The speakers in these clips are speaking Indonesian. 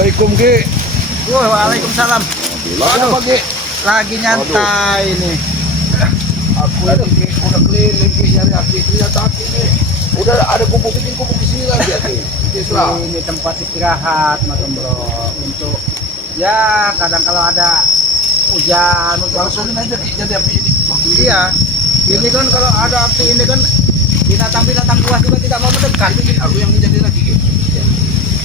Assalamualaikum Ki. Waalaikumsalam. Aduh, Ki. Lagi nyantai ini. Aku lagi Ki, udah keliling Ki nyari Aki. Ternyata Aki ini udah ada bikin kumpul di sini lagi Aki. Ini tempat istirahat, Mas Bro. Untuk ya kadang kalau ada hujan untuk Langsungin aja Ki, jadi api ini. iya. Ini kan kalau ada api ini kan binatang-binatang buas juga tidak mau mendekat. Ini Ki, aku yang jadi lagi Ki.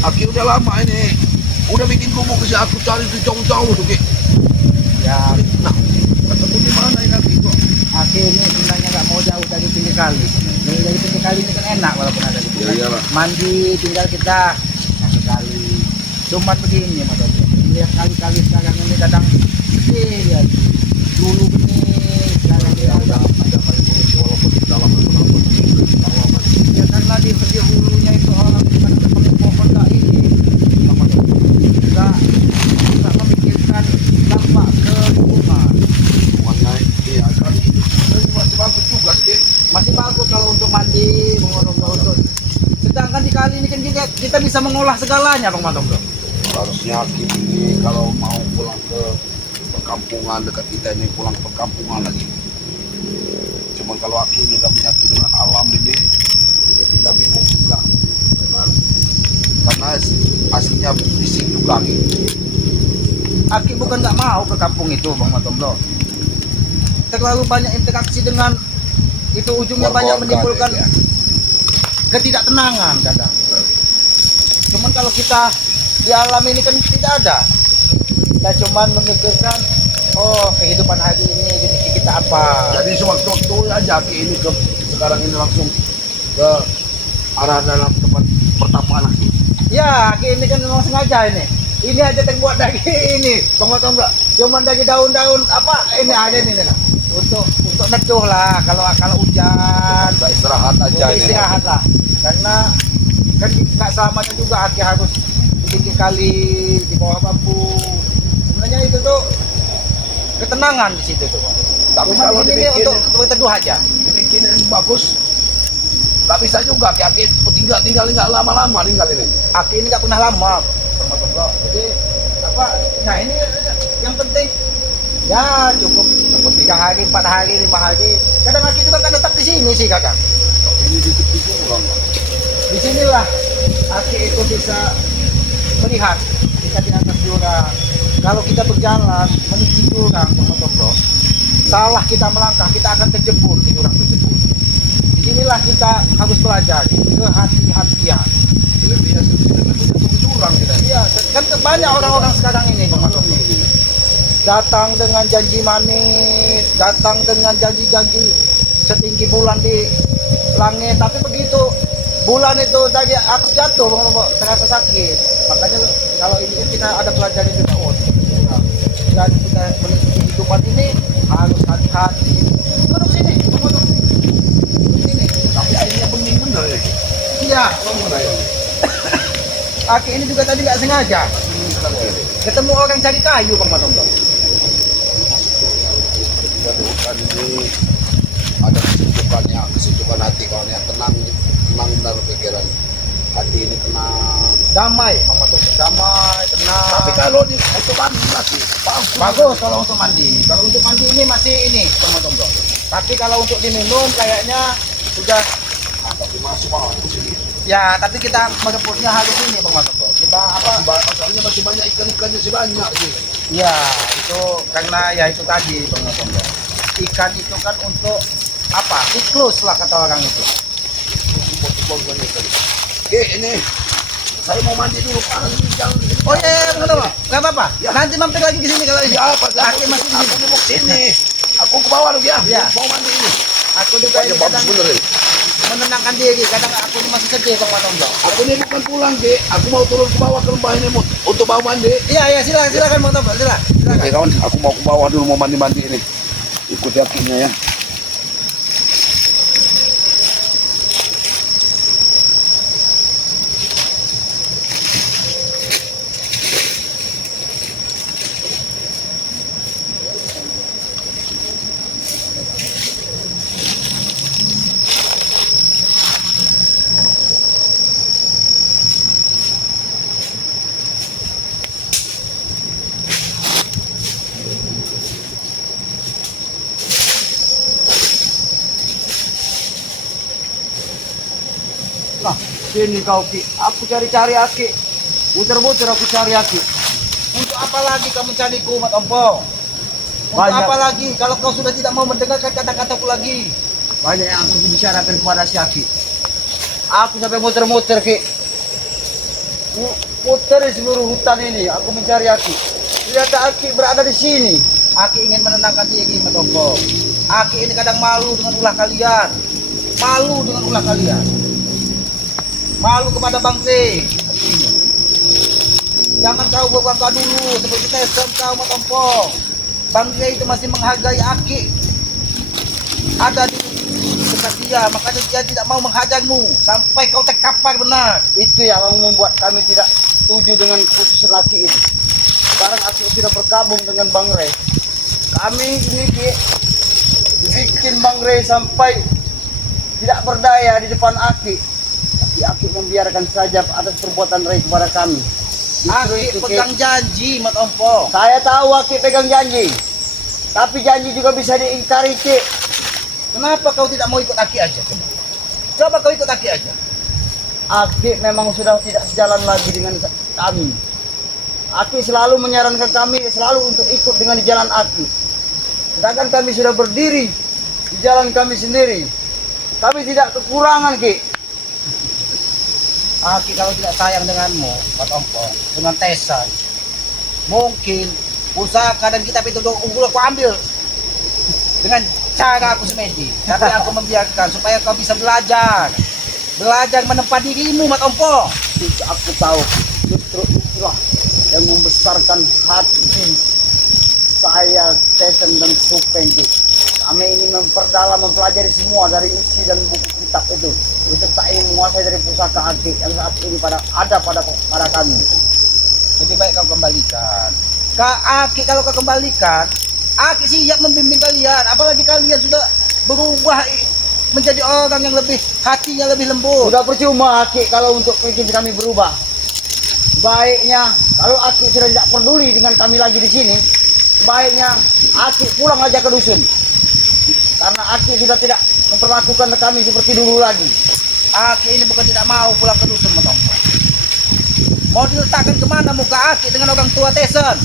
Aki udah lama ini. Udah bikin kumpul ke sini, aku cari tuh jauh-jauh tuh Ki. Ya, Nah, ketemu di mana ini Aki kok? api ini sebenarnya nggak mau jauh dari pinggir kali. Dari pinggir kali ini kan enak walaupun ada di Iya, iyalah. mandi tinggal kita pinggir kali. Cuma begini Mas Bro. Lihat kali-kali sekarang ini kadang ya dulu benih sekarang Ya udah ada kali polisi walaupun di dalam walaupun ya karena di hulunya itu orang bukan pakai pohon nggak ini nggak memikirkan dampak ke lingkungan. semuanya iya kan ini masih bagus juga sih. Masih bagus kalau untuk mandi untuk sedangkan di kali ini kan kita bisa mengolah segalanya Bang Matong Bro. Harusnya ini kalau mau pulang ke perkampungan dekat kita ini pulang ke perkampungan lagi. Cuman kalau Aki ini udah menyatu dengan alam ini, ya kita bingung juga. Karena aslinya bising juga gitu. Aki bukan nggak mau ke kampung itu Bang Matong Bro. Terlalu banyak interaksi dengan itu ujungnya banyak menimbulkan Ya. ketidaktenangan kadang. Cuman kalau kita di alam ini kan tidak ada. Kita cuman memikirkan kehidupan hari ini kita apa. Jadi sewaktu-waktu aja Aki ini ke sekarang ini langsung ke arah dalam tempat pertapaan lagi. Ya, ini kan memang sengaja ini. Ini aja terbuat dari ini, Bang Matong Bro. Cuman dari daun-daun apa ini aja nih nah. Untuk neduh lah kalau hujan. Kita istirahat aja Untuk ini. istirahat lah. Karena kan nggak selamanya juga Aki harus bikin kali di bawah bambu. Sebenarnya itu tuh ketenangan di situ tuh. Tapi Cuma kalau di sini dibikin untuk berteduh aja. dibikin yang bagus, nggak bisa juga Aki tinggal nggak lama-lama tinggal ini. Aki ini nggak pernah lama, Bang Matong Bro. Jadi apa? Nah ini yang penting ya cukup 3 hari, 4 hari, 5 hari. Kadang Aki juga kan tetap di sini sih kadang. Ini dikit kurang. Di sinilah Aki itu bisa melihat kita di atas jurang. Kalau kita berjalan menuju jurang, Bang Matong Bro, salah kita melangkah, kita akan terjebur di jurang tersebut. Di sinilah kita harus belajar kehati-hatian. Lebih curang kita. Iya, kan banyak orang-orang sekarang ini, Bang Matong Bro. Datang dengan janji manis, datang dengan janji-janji setinggi bulan di langit, tapi begitu bulan itu tadi aku jatuh Bang Matong Bro, terasa sakit. Makanya kalau ini kan kita ada pelajaran juga, dan kita menuju kehidupan ini harus hati-hati. Duduk sini, Bang Matong. Duduk sini. Tapi airnya bening bener ya. Iya, Bener ya. Aki ini juga tadi nggak sengaja ketemu orang cari kayu Bang Matong Bro. Dan hutan ini ada kesejukan hati kawan ya, tenang benar pikiran. Hati ini tenang. Damai Bang Matong, damai, tenang. Tapi kalau di itu kan masih Bagus kalau untuk mandi. Kalau untuk mandi ini masih ini Bang Matong Bro. Tapi kalau untuk diminum kayaknya sudah tapi masih mau di sini. ya. Tapi kita merebusnya harus ini Bang Matong Bro. Kita apa? Masalahnya masih banyak ikan-ikannya sih banyak sih. Ya itu karena ya itu tadi Bang Matong Bro. Ikan itu kan untuk apa? Siklus lah kata orang itu. Oke, ini saya mau mandi dulu Pak. Jangan. Oh iya, Bang Matong Bro. Nggak apa-apa. Ya. Nanti mampir lagi ke sini kalau ini. Ya apa? Aki masih di Aku sini. mau sini. Aku ke bawah dulu ya. Ya. Mau mandi ini. Aku juga Pokoknya ini bagus kadang bener ini. menenangkan diri. Kadang aku masih sedih Bang Matong Bro. Aku ini bukan pulang, Ki. Aku mau turun ke bawah ke lembah ini untuk bawa mandi. Iya iya silakan Bang Matong Bro. Silakan. Oke kawan, aku mau ke bawah dulu mau mandi-mandi ini. Ikuti akinya ya. Sini kau Ki, aku cari-cari Aki. Muter-muter aku cari Aki. Untuk apa lagi kau mencariku, Mat Ompong? Untuk Banyak. apa lagi kalau kau sudah tidak mau mendengarkan kata-kataku lagi? Banyak yang aku bicarakan kepada si Aki. Aku sampai muter-muter Ki. Muter di seluruh hutan ini, aku mencari Aki. Ternyata Aki berada di sini. Aki ingin menenangkan diri, Mat Ompong. Aki ini kadang malu dengan ulah kalian. Malu dengan ulah kalian. Malu kepada Bang Rey. Jangan kau berbangga dulu seperti Tyson kau, Mat Ompong. Bang Rey itu masih menghargai Aki. Ada di dekat dia, makanya dia tidak mau menghajarmu sampai kau terkapar benar. Itu yang membuat kami tidak setuju dengan keputusan Aki itu. Sekarang Aki sudah bergabung dengan Bang Rey. Kami ini Ki, bikin Bang Rey sampai tidak berdaya di depan Aki. Tapi Aki membiarkan saja atas perbuatan Rey kepada kami. Justru Aki itu, Ki. pegang janji, Mat Ompong. Saya tahu Aki pegang janji. Tapi janji juga bisa diingkari Ki. Kenapa kau tidak mau ikut Aki aja? Coba kau ikut Aki aja. Aki memang sudah tidak sejalan lagi dengan kami. Aki selalu menyarankan kami selalu untuk ikut dengan di jalan Aki. Sedangkan kami sudah berdiri di jalan kami sendiri. Kami tidak kekurangan Ki. Aki kalau tidak sayang denganmu, Mat Ompong, dengan Tyson, mungkin usaha dan kita itu unggul aku ambil dengan cara aku semedi. Tapi aku membiarkan supaya kau bisa belajar menempa dirimu, Mat Ompong. Aku tahu justru itulah yang membesarkan hati saya, Tyson dan Supeng Ki. Kami ini memperdalam, mempelajari semua dari isi dan buku kitab itu. Beserta ingin menguasai dari pusaka Aki yang saat ini ada pada kami. Lebih baik kau kembalikan. Aki kalau kau kembalikan, Aki siap membimbing kalian. Apalagi kalian sudah berubah menjadi orang yang lebih hatinya lebih lembut. Sudah percuma Aki kalau untuk bikin kami berubah. Baiknya kalau Aki sudah tidak peduli dengan kami lagi di sini, baiknya Aki pulang aja ke dusun. Karena Aki sudah tidak memperlakukan kami seperti dulu lagi. Aki ini bukan tidak mau pulang ke dusun, Mat Ompong. Mau diletakkan kemana muka Aki dengan orang tua Tyson?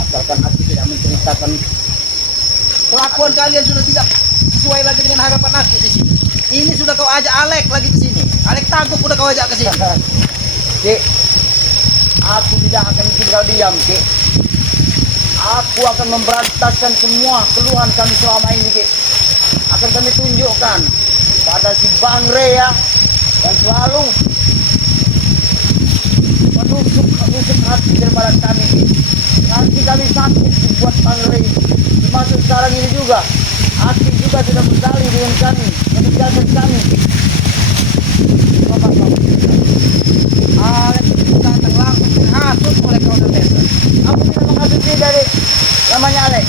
Asalkan Aki tidak menceritakan. Kelakuan kalian sudah tidak sesuai lagi dengan harapan Aki di sini. Ini sudah kau ajak Alek lagi ke sini. Alek Tanggup udah kau ajak ke sini. Ki, aku tidak akan tinggal diam Ki. Aku akan memberantaskan semua keluhan kami selama ini Ki. Akan kami tunjukkan pada si Bang Rey ya, yang selalu menusuk hati daripada kami Ki. Nanti kami sakit dibuat Bang Rey. Termasuk sekarang ini juga Aki juga sudah berdalih dengan kami, meninggalkan kami. Alek datang langsung dihasut oleh kau dan Tyson. Aku tidak menghasut dia dari namanya Alek.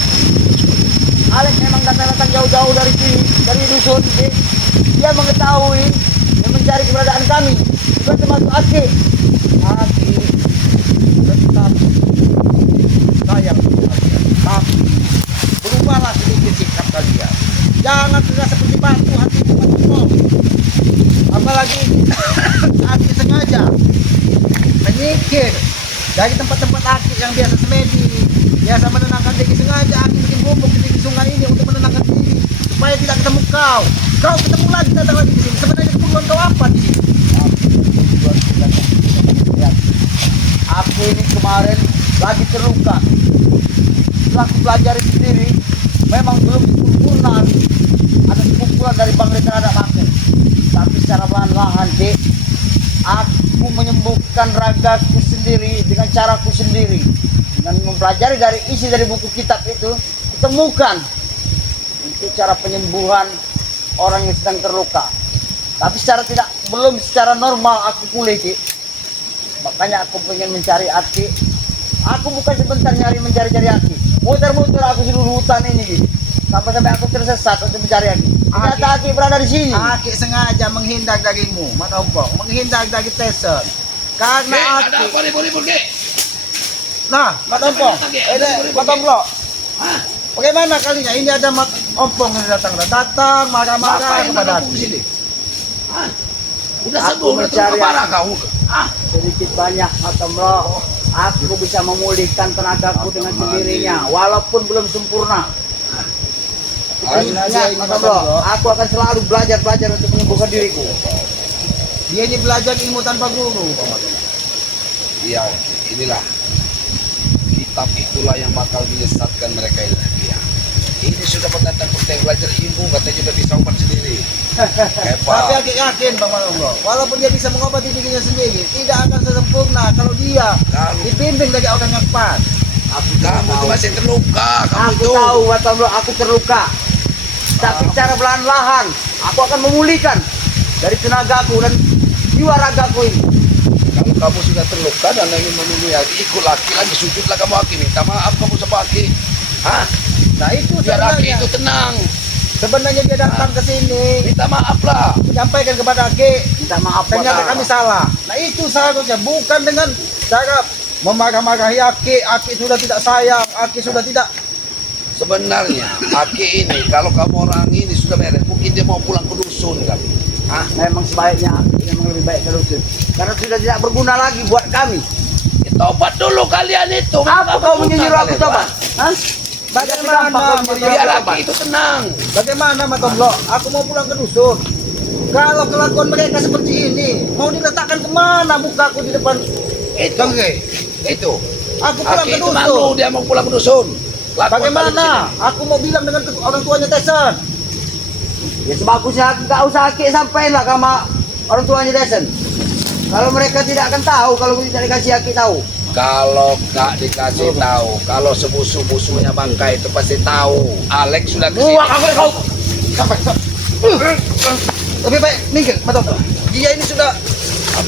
Alek memang datang jauh-jauh dari sini, dari dusun. Dia mengetahui dan mencari keberadaan kami. Juga termasuk Aki. Aki tetap sayang sama kalian. Tapi berubahlah sedikit sikap kalian. Jangan sudah seperti batu hati Mat. Apalagi Aki sengaja menyingkir dari tempat-tempat Aki yang biasa semedi, biasa menenangkan diri. Sengaja Aki bikin gubuk di pinggir sungai ini untuk menenangkan diri supaya tidak ketemu kau. Kau ketemu lagi, datang lagi di sini. Sebenarnya keperluan kau apa di sini? Aku ini kemarin lagi terluka. Setelah aku pelajari sendiri, memang belum sempurna ada pukulan dari Bang Rey terhadap aku. Tapi secara perlahan-lahan, Ki, aku menyembuhkan ragaku sendiri dengan caraku sendiri. Dengan mempelajari dari isi dari buku kitab itu, kutemukan itu cara penyembuhan orang yang sedang terluka. Tapi belum secara normal aku pulih Ki. Makanya aku pengen mencari Aki. Aku bukan sebentar mencari Aki. Muter-muter aku seluruh hutan ini Ki. Sampai aku tersesat untuk mencari Aki. Ternyata Aki berada di sini. Aki sengaja menghindar darimu, Mat Ompong, menghindar dari Tyson. Karena Ada Aki. apa ribut-ribut Ki? Nah, Mat Ompong, Mat Ompong. Hah? Bagaimana kalinya? Ini ada Mat Ompong yang datang marah-marah Siapa yang kepada datang Aki. di sini? Hah? Udah Aku sembuh, udah mencari terluka parah kau. sedikit banyak Matomro. Aku bisa memulihkan tenagaku dengan sendirinya, walaupun belum sempurna. Ingat Matomro, aku akan selalu belajar untuk menyembuhkan diriku. Dia ini belajar ilmu tanpa guru, Pak Matomro. Iya, inilah kitab itulah yang bakal menyesatkan mereka ini. Ya. Ini sudah mendatang belajar ilmu, katanya sudah bisa obat sendiri. Tapi Hebat. aku yakin Bang Matomro, walaupun dia bisa mengobati dirinya sendiri, tidak akan sesempurna kalau dia Kamu, dibimbing dari orang yang pas. kamu tuh masih terluka, kamu Aku tuh. tahu Matomro, aku terluka. Tapi cara perlahan-lahan aku akan memulihkan dari tenagaku dan jiwa ragaku ini. Kalau kamu sudah terluka dan ingin menemui lagi, ikut laki lagi, sujudlah kamu laki, minta maaf kamu sama laki. Hah? Nah itu Biar laki sebenarnya. itu tenang, Sebenarnya dia datang ke sini minta maaf lah. menyampaikan kepada Aki, Minta maaf ternyata Matomro. kami salah. Nah itu seharusnya, bukan dengan cara memarah-marahi Aki. Aki sudah tidak sayang, Aki sudah tidak. Sebenarnya Aki ini, kalau kamu orang ini sudah beres, mungkin dia mau pulang ke dusun kan. Hah? Memang sebaiknya memang lebih baik terus, karena sudah tidak berguna lagi buat kami. Ya, tobat dulu kalian itu. Apa kau menyuruh aku tobat? Hah? Bagaimana Biar laki itu tenang. Bagaimana Matomlo? Aku mau pulang ke dusun. Kalau kelakuan mereka seperti ini, mau diletakkan kemana mukaku di depan? Itu, Oke, itu. aku pulang Aki ke itu malu, dusun. dia mau pulang ke dusun. Kelakuan Bagaimana? Aku mau bilang dengan orang tuanya Tesen. Ya sebagusnya gak usah Aki sampailah sama orang tuanya Desen. Kalau mereka tidak akan tahu, kalau tidak dikasih Aki tahu. Kalau gak dikasih tahu, kalau sebusu-busunya bangkai itu pasti tahu. Alex sudah kesini. Buang aku kau. Sampai. Lebih baik minggir, Matomlo. Dia ini sudah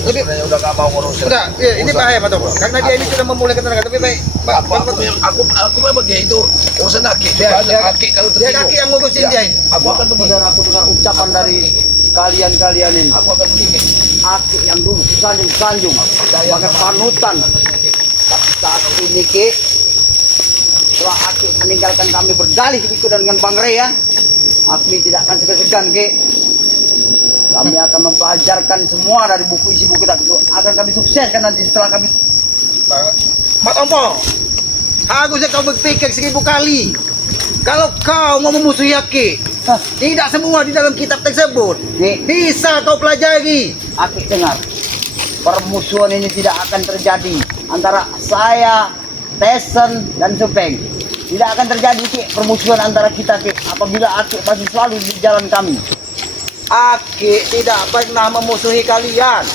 Lebih udah gak mau ngurusin. Udah, iya, ini bahaya Matomlo. Karena dia ini sudah memulihkan tenaga. Lebih baik, Aku memang begitu. Urusan Aki. Dia- dia- Aki kalau dia tersinggung. Aki yang ngurusin dia ini. Aku akan begini. Dan aku dengar ucapan dari kalian ini. Aku akan begini. Aki yang dulu sanjung sebagai panutan. Tapi saat ini Ki, setelah Aki meninggalkan kami berdalih dengan Bang Rey ya, Aki tidak akan segan-segan Ki. Kami akan mempelajarkan semua dari buku isi buku kita itu, akan kami sukseskan nanti setelah kami. Matomlo, harusnya kau berpikir 1000 kali. Kalau kau mau memusuhi Aki, Hah, tidak semua di dalam kitab tersebut Ki, bisa kau pelajari. Aki dengar, permusuhan ini tidak akan terjadi antara saya, Tesen dan Supeng. Tidak akan terjadi Ki, permusuhan antara kita Ki, apabila Aki masih selalu di jalan kami. Aki tidak pernah memusuhi kalian.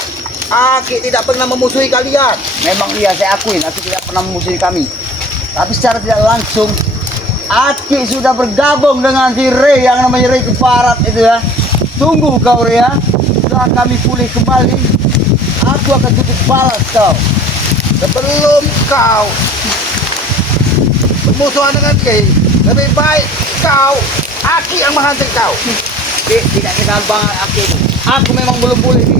Aki tidak pernah memusuhi kalian. Memang iya, saya akuin Aki tidak pernah memusuhi kami. Tapi secara tidak langsung Aki sudah bergabung dengan si Rey yang namanya Rey Keparat itu ya. Tunggu kau Rey ya. Setelah kami pulih kembali, aku akan tutup balas kau. Sebelum kau bermusuhan dengan Ki, lebih baik kau Aki yang menghantar kau. Ki, tidak kenal banget Aki. Aku memang belum boleh Ki.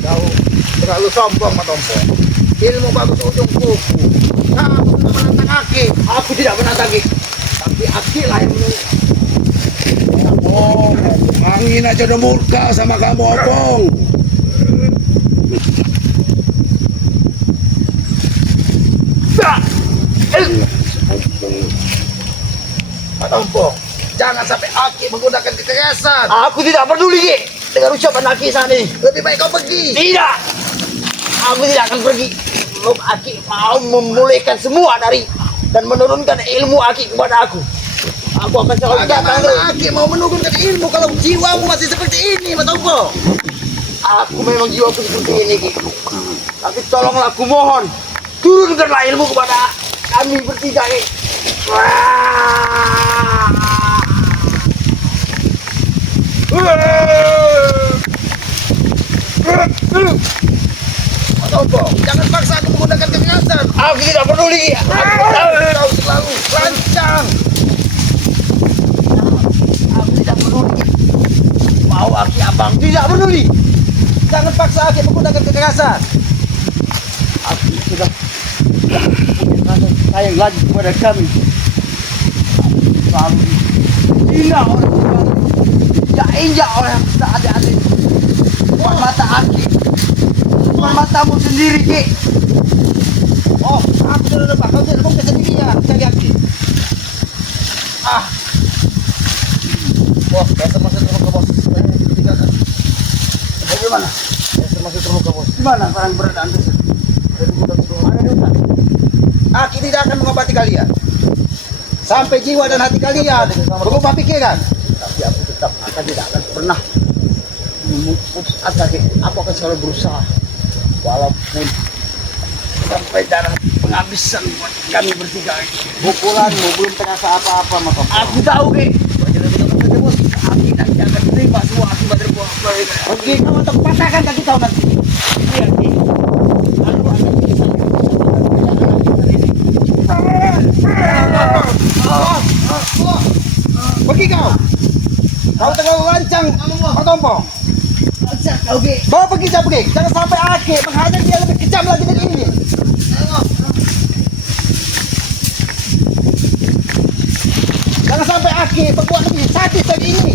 Kau terlalu sombong Matomlo. Ilmu bagus ujung kuku. Kamu sudah menantang Aki. Aku tidak menantang Ki. Tapi Aki lah yang Oh, angin aja udah murka sama kamu, Opong. Matomlo, jangan sampai Aki menggunakan kekerasan. Aku tidak peduli Ki dengan ucapan Aki saat ini. Lebih baik kau pergi. Tidak. Aku tidak akan pergi. Sebelum Aki mau memulihkan semua dari dan menurunkan ilmu Aki kepada aku. Aku akan selalu datang terus. Bagaimana Aki mau menurunkan ilmu kalau jiwamu masih seperti ini, Matomlo? Aku memang jiwaku seperti ini Ki. Tapi tolonglah aku mohon, turunkanlah ilmu kepada kami bertiga Ki. Matomlo, jangan paksa aku menggunakan kekerasan. Aku tidak peduli Ki. Kau selalu lancang. Aku tidak peduli. Mau Aki abang tidak peduli. Jangan paksa Aki menggunakan kekerasan. Aku sudah punya rasa sayang lagi kepada kami. selalu hina orang selalu injak oleh adik-adik. Bukan mata Aki, bukan matamu sendiri Ki. Oh, aku sudah lupa. Kau tidak mau kesendirian, cari Aki. Ah, bos, biasa masuk terbuka bos. Bagaimana? Biasa masuk terbuka bos. Di mana sekarang berada Anda? Ada di gudang sebelum Ada di hutan. Aki tidak akan mengobati kalian. Sampai jiwa dan hati kalian berubah pikiran. tapi aku tetap tidak akan pernah memutus asa Ki. Aku akan selalu berusaha walaupun sampai darah penghabisan buat kami bertiga ini. Pukulanmu belum terasa apa-apa, Mas Om. Aku tahu Ki. Aku tidak akan terima semua akibat dari buah ini. Oke, kamu untuk patahkan kaki kau nanti. Iya Ki. Aku akan bisa Pergi kau. Kau terlalu lancang, Pak Tompong. kau Ki. Bawa pergi, saya pergi. Jangan sampai Aki menghajar dia lebih kejam lagi dari ini. Jangan sampai Aki berbuat lebih sadis dari ini.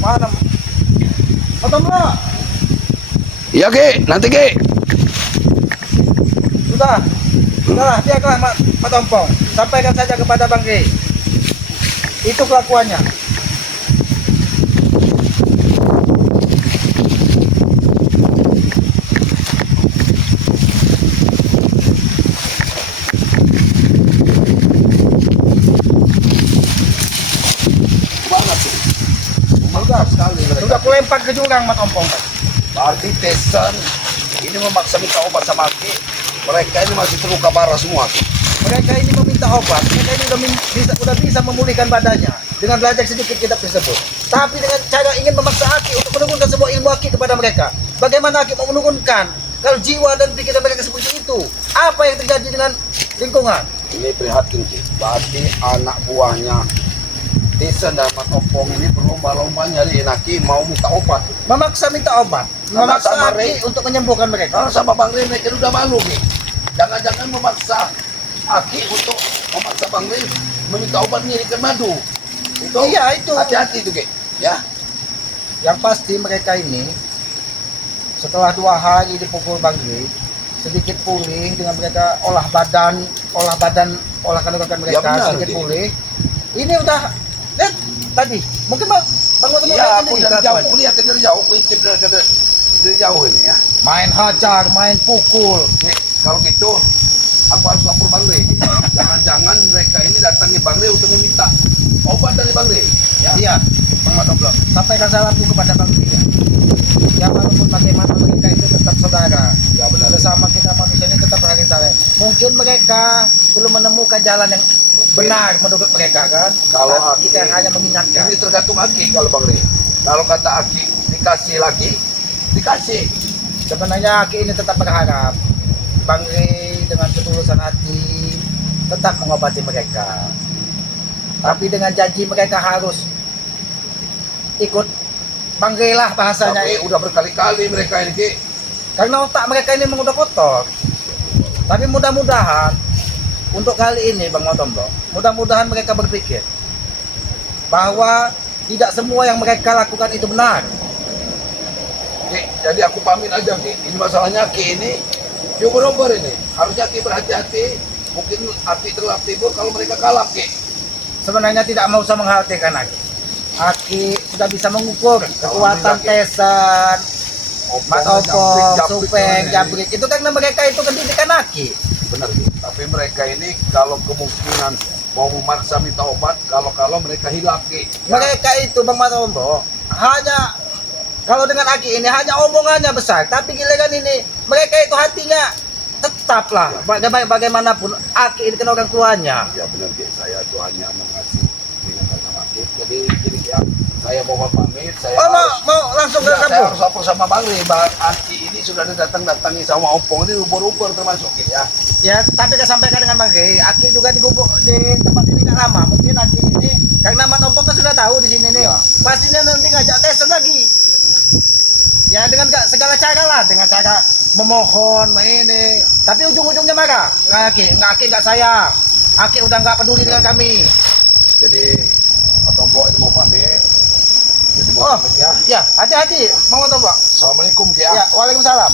Mana? Pak Tompong. Iya Ki, nanti Ki. Sudahlah, biarkanlah Pak Tompong. Sampaikan saja kepada Bang Rey. Itu kelakuannya. Banget tuh. Memaksa sekali mereka. Sudah kulempar ke jurang, Pak Tompong. Berarti Tesan ini memaksa minta obat sama Ki. Mereka ini masih terluka parah semua. Mereka ini meminta obat. Mereka ini udah bisa memulihkan badannya dengan belajar sedikit kitab tersebut. Tapi dengan cara ingin memaksa Aki untuk menurunkan sebuah ilmu Aki kepada mereka. Bagaimana Aki mau menurunkan kalau jiwa dan pikiran mereka seperti itu? Apa yang terjadi dengan lingkungan? Ini prihatin Ki. Berarti anak buahnya Tesan dan Mas Opong ini berlomba-lomba nyari Aki mau minta obat. Memaksa minta obat. Memaksa Sama Aki Rey. untuk menyembuhkan mereka. Kalau sama Bang Rey mereka udah malu Ki. Jangan-jangan memaksa Aki untuk memaksa Bang Rey meminta obat nyirikan madu. Itu Iya, itu. hati-hati itu Ki. Ya. Yang pasti mereka ini setelah 2 hari dipukul Bang Rey, sedikit pulih dengan mereka olah kandungan mereka Ya, benar, sedikit Ki. pulih. Ini udah lihat tadi mungkin Bang Iya, aku dari jauh, aku lihat dari jauh, aku intip dari jauh ini ya. main hajar, main pukul. Nih, kalau gitu aku harus lapor Bang Rey. Jangan-jangan mereka ini datangi Bang Rey untuk meminta obat dari Bang Rey. Ya. Iya, Bang Matoblok. Sampaikan salamku kepada Bang Rey. Ya walaupun bagaimana mereka itu tetap saudara. Ya benar. Sesama kita manusia ini tetap saling saling. Mungkin mereka belum menemukan jalan yang benar menurut mereka kan. Kalau Tapi kita Aki- hanya mengingatkan. Ini tergantung Aki kalau Bang Rey. Kalau kata Aki dikasih lagi, dikasih. Sebenarnya Aki ini tetap berharap Bang Rey dengan ketulusan hati tetap mengobati mereka. Tapi dengan janji mereka harus ikut Bang Rey lah bahasanya. Tapi udah berkali-kali mereka ini Ki. Karena otak mereka ini memang udah kotor. Tapi mudah-mudahan untuk kali ini Bang Motombo, mudah-mudahan mereka berpikir bahwa tidak semua yang mereka lakukan itu benar. Ki, jadi aku pamit aja Ki. Ini masalahnya Ki ini dia berubah ini. Harusnya Ki berhati-hati. Mungkin Aki terlalu tidur kalau mereka kalah Ki. Sebenarnya tidak mau usah mengkhawatirkan Aki. Aki sudah bisa mengukur kekuatan Tesan, Mas Opong, Supeng, Jabrik. Itu karena mereka itu pendidikan Aki. Benar Ki. Tapi mereka ini kalau kemungkinan mau memaksa minta obat, kalau mereka hilang Ki. Ya. Mereka itu Bang Matombo hanya kalau dengan Aki ini hanya omongannya besar, tapi giliran ini mereka itu hatinya tetaplah bagaimanapun Aki ini kan orang tuanya. Ya benar Ki. Saya itu hanya mau ngasih peringatan sama Ki. Jadi gini ya, saya mau pamit. Saya Oh harus mau langsung ke Ya, saya kampung. harus lapor sama Bang Rey. Bang Aki ini sudah datangi sama Opong ini ubur-ubur termasuk Ki ya. Ya, tapi saya sampaikan dengan Bang Rey, Aki juga di tempat ini nggak lama. Mungkin Aki ini karena Mas Opong kan sudah tahu di sini nih. Ya. Pastinya nanti ngajak Tesan lagi. Ya dengan segala cara lah, dengan cara memohon ini, tapi ujung-ujungnya marah. Ngaki nggak sayang, Aki udah nggak peduli dengan kami. Jadi atau bawa itu mau pamit. Jadi mau Oh, pamit ya. ya hati-hati, mau tombok. Assalamualaikum Ya, waalaikumsalam.